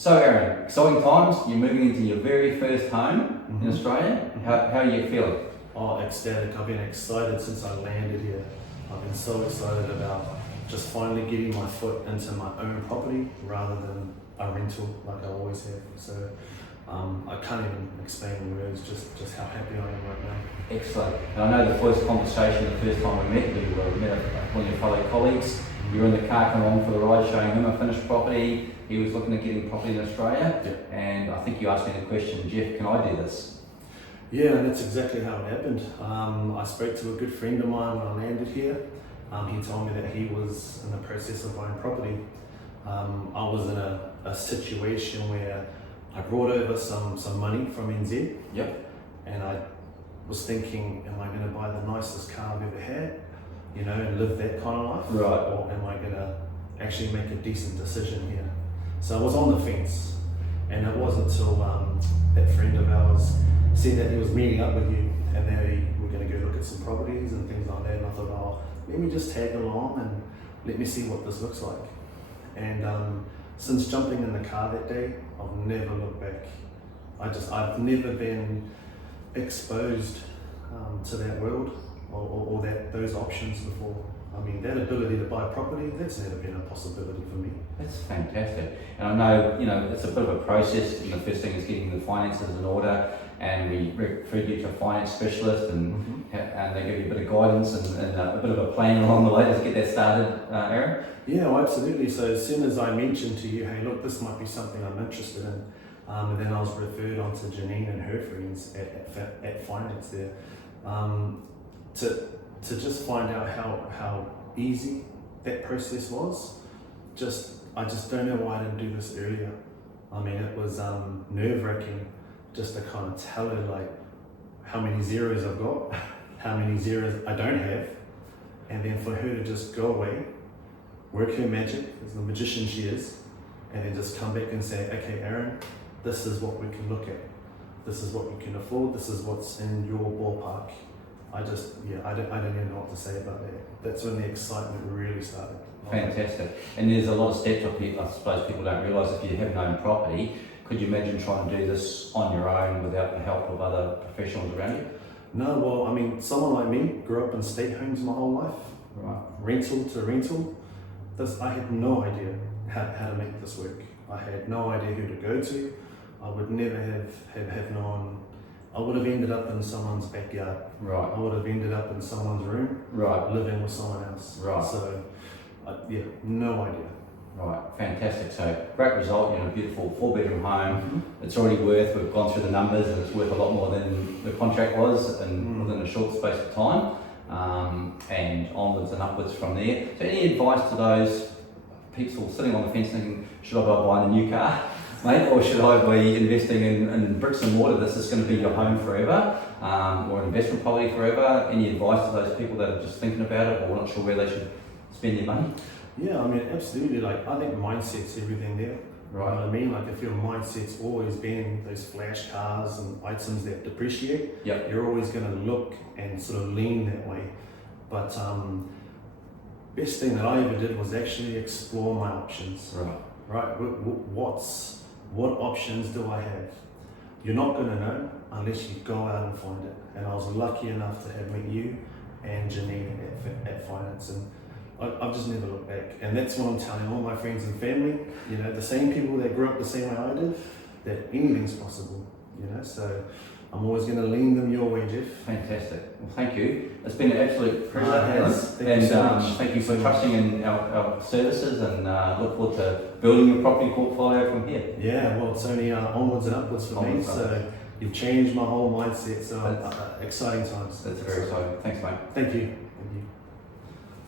So Aaron, exciting times, you're moving into your very first home in Australia. How are you feeling? Oh, ecstatic. I've been excited since I landed here. I've been so excited about just finally getting my foot into my own property rather than a rental like I always have. So I can't even explain in words just how happy I am right now. Excellent. And I know the first conversation, the first time we met, we met one of your fellow colleagues. You were in the car coming along for the ride, showing him a finished property. He was looking at getting property in Australia. Yep. And I think you asked me the question, Jeff, can I do this? Yeah, and that's exactly how it happened. I spoke to a good friend of mine when I landed here. He told me that he was in the process of buying property. I was in a situation where I brought over some money from NZ. Yep. And I was thinking, am I going to buy the nicest car I've ever had, and live that kind of life? Right. Or am I going to actually make a decent decision here? So I was on the fence, and it wasn't until that friend of ours said that he was meeting up with you, and that we were going to go look at some properties and things like that. And I thought, oh, let me just tag along and let me see what this looks like. And since jumping in the car that day, I've never looked back. I've never been exposed to that world or those options before. I mean, that ability to buy property, that's never been a possibility for me. That's fantastic. And I know, it's a bit of a process. The first thing is getting the finances in order, and we refer you to a finance specialist, and they give you a bit of guidance and a bit of a plan along the way to get that started, Aaron. Yeah, well, absolutely. So as soon as I mentioned to you, hey, look, this might be something I'm interested in, and then I was referred on to Janine and her friends at finance there, to just find out how easy that process was. I just don't know why I didn't do this earlier. I mean, it was nerve-wracking just to kind of tell her like how many zeros I've got, how many zeros I don't have, and then for her to just go away, work her magic as the magician she is, and then just come back and say, okay, Aaron, this is what we can look at. This is what you can afford. This is what's in your ballpark. I don't even know what to say about that. That's when the excitement really started. Fantastic. And there's a lot of steps I suppose people don't realise. If you have no property, could you imagine trying to do this on your own without the help of other professionals around you? No, well, I mean, someone like me grew up in state homes my whole life, Right. rental to rental. I had no idea how to make this work. I had no idea who to go to. I would never have known. I would have ended up in someone's backyard. Right. I would have ended up in someone's room. Right. Living with someone else. Right. So, no idea. Right, fantastic. So great result, a beautiful 4-bedroom home. It's already we've gone through the numbers, and it's worth a lot more than the contract was within a short space of time, and onwards and upwards from there. So any advice to those people sitting on the fence thinking, should I go buy a new car, mate, or should I be investing in bricks and mortar? This is going to be your home forever, or an investment property forever. Any advice to those people that are just thinking about it or not sure where they should spend their money? Yeah, I mean, absolutely. Like, I think mindset's everything there. Right. You know what I mean? Like, if your mindset's always been those flash cars and items that depreciate, Yep. you're always going to look and sort of lean that way. But best thing that I ever did was actually explore my options. Right. What options do I have? You're not going to know unless you go out and find it. And I was lucky enough to have met you and Janine at finance, and I've just never looked back. And that's what I'm telling all my friends and family, the same people that grew up the same way I did, that anything's possible, so I'm always going to lean them your way, Jeff. Fantastic. Well, thank you. It's been an absolute pleasure, Alan. Thank you so much. Thank you for trusting in our services, and look forward to building your property portfolio from here. Yeah, well, it's only onwards and upwards for me, so you've changed my whole mindset, so exciting times. That's very exciting. Thanks, mate. Thank you.